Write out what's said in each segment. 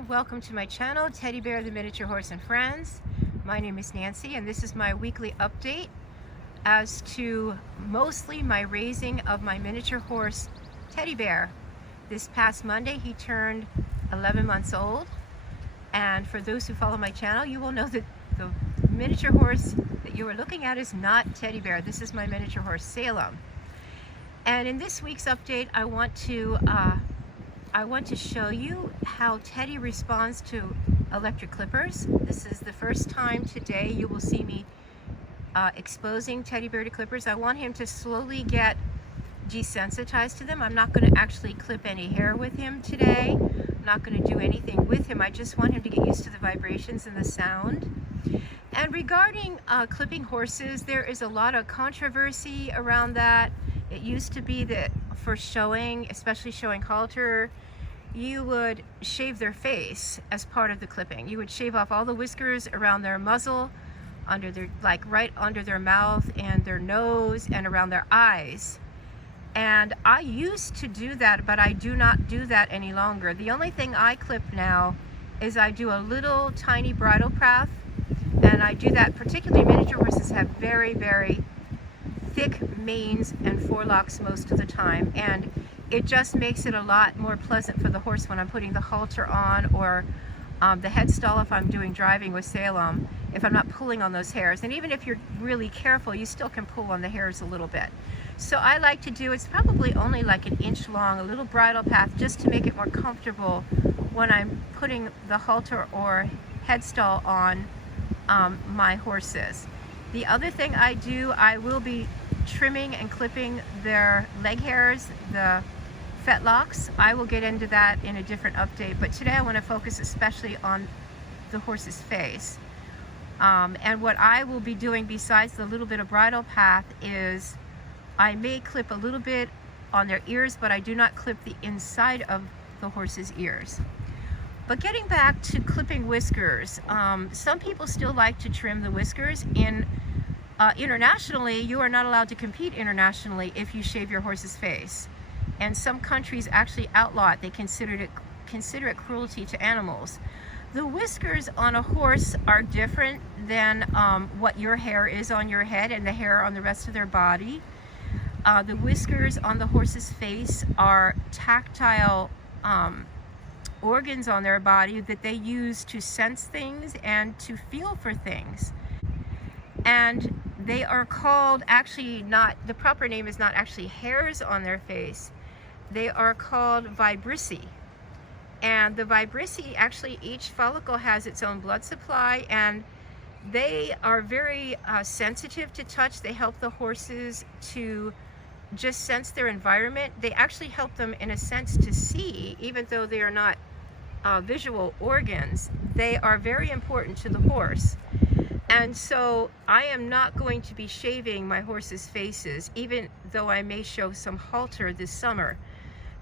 everyone, welcome to my channel, Teddy Bear the Miniature Horse and Friends. My name is Nancy and this is my weekly update as to mostly my raising of my miniature horse Teddy Bear. This past Monday he turned 11 months old, and for those who follow my channel you will know that the miniature horse that you are looking at is not Teddy Bear. This is my miniature horse Salem. And in this week's update I want to show you how Teddy responds to electric clippers. This is the first time today you will see me exposing Teddy Bear to clippers. I want him to slowly get desensitized to them. I'm not going to actually clip any hair with him today. I'm not going to do anything with him. I just want him to get used to the vibrations and the sound. And regarding clipping horses, there is a lot of controversy around that. It used to be that for showing, especially showing halter, you would shave their face as part of the clipping. You would shave off all the whiskers around their muzzle, under their, like right under their mouth and their nose and around their eyes. And I used to do that, but I do not do that any longer. The only thing I clip now is I do a little tiny bridle path, and I do that particularly miniature horses have very, very thick manes and forelocks most of the time, and it just makes it a lot more pleasant for the horse when I'm putting the halter on, or the headstall if I'm doing driving with Salem, if I'm not pulling on those hairs. And even if you're really careful, you still can pull on the hairs a little bit. So I like to do, it's probably only like an inch long, a little bridle path just to make it more comfortable when I'm putting the halter or headstall on my horses. The other thing I do, I will be trimming and clipping their leg hairs, the fetlocks. I will get into that in a different update, but today I want to focus especially on the horse's face. And what I will be doing besides the little bit of bridle path is I may clip a little bit on their ears, but I do not clip the inside of the horse's ears. But getting back to clipping whiskers, some people still like to trim the whiskers. Internationally, you are not allowed to compete internationally if you shave your horse's face. And some countries actually outlaw it. They consider it cruelty to animals. The whiskers on a horse are different than what your hair is on your head and the hair on the rest of their body. The whiskers on the horse's face are tactile organs on their body that they use to sense things and to feel for things. And they are called, actually not, the proper name is not actually hairs on their face. They are called vibrissae. And the vibrissae, actually each follicle has its own blood supply, and they are very sensitive to touch. They help the horses to just sense their environment. They actually help them in a sense to see, even though they are not visual organs. They are very important to the horse. And so I am not going to be shaving my horse's faces, even though I may show some halter this summer.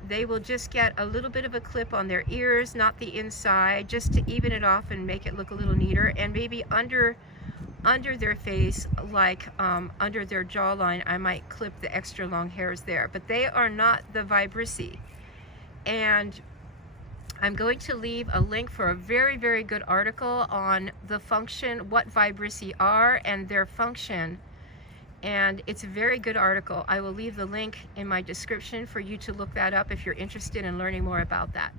They will just get a little bit of a clip on their ears, not the inside, just to even it off and make it look a little neater. And maybe under their face, like under their jawline, I might clip the extra long hairs there. But they are not the vibrissae. And I'm going to leave a link for a very, very good article on the function, what vibrissae are and their function. And it's a very good article. I will leave the link in my description for you to look that up if you're interested in learning more about that.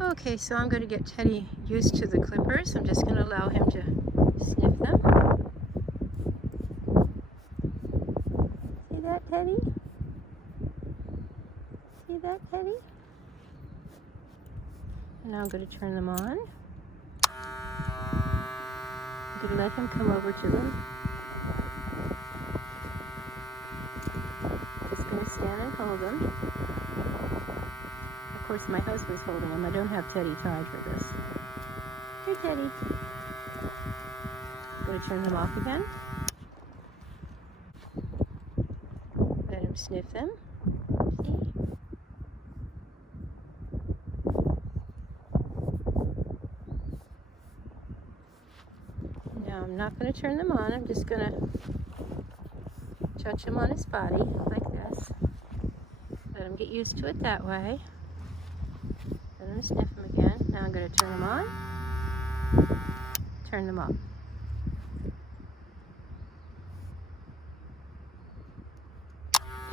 Okay, so I'm going to get Teddy used to the clippers. I'm just going to allow him to sniff them. See that, Teddy? See that, Teddy? Now I'm going to turn them on. I'm going to let him come over to them. Just going to stand and hold them. Of course, my husband's holding them. I don't have Teddy tied for this. Here, Teddy. I'm going to turn them off again. Let him sniff them. See? I'm not going to turn them on. I'm just going to touch him on his body like this. Let him get used to it that way. Let him sniff him again. Now going to turn them on, turn them off.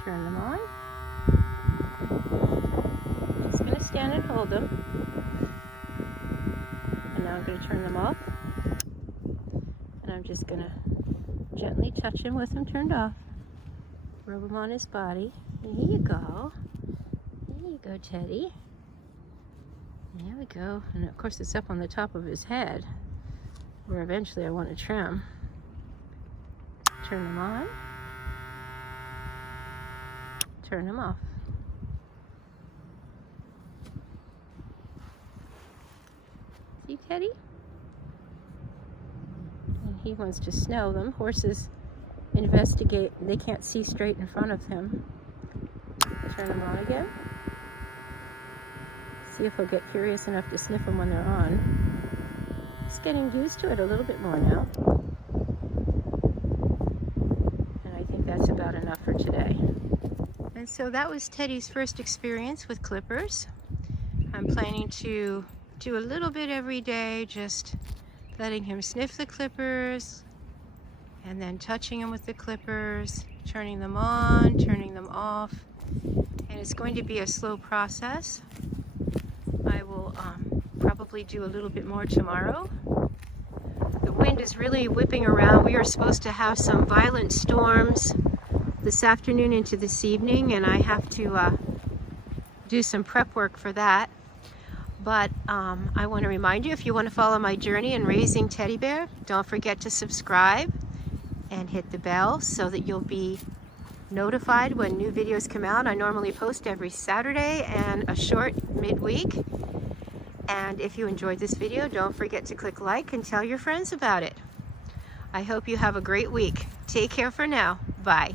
Turn them on. Just going to stand and hold them. And now I'm going to turn them off. And I'm just going to gently touch him with them turned off. Rub him on his body. There you go. There you go, Teddy. There we go. And of course it's up on the top of his head, where eventually I want to trim. Turn them on. Turn them off. See, Teddy? And he wants to smell them. Horses investigate. They can't see straight in front of him. Turn them on again. See if he'll get curious enough to sniff them when they're on. He's getting used to it a little bit more now. And I think that's about enough for today. And so that was Teddy's first experience with clippers. I'm planning to do a little bit every day, just letting him sniff the clippers and then touching him with the clippers, turning them on, turning them off. And it's going to be a slow process. I will probably do a little bit more tomorrow. The wind is really whipping around. We are supposed to have some violent storms this afternoon into this evening, and I have to do some prep work for that. But I want to remind you, if you want to follow my journey in raising teddy bear, don't forget to subscribe and hit the bell so that you'll be notified when new videos come out. I normally post every Saturday and a short midweek. And if you enjoyed this video, don't forget to click like and tell your friends about it. I hope you have a great week. Take care for now. Bye.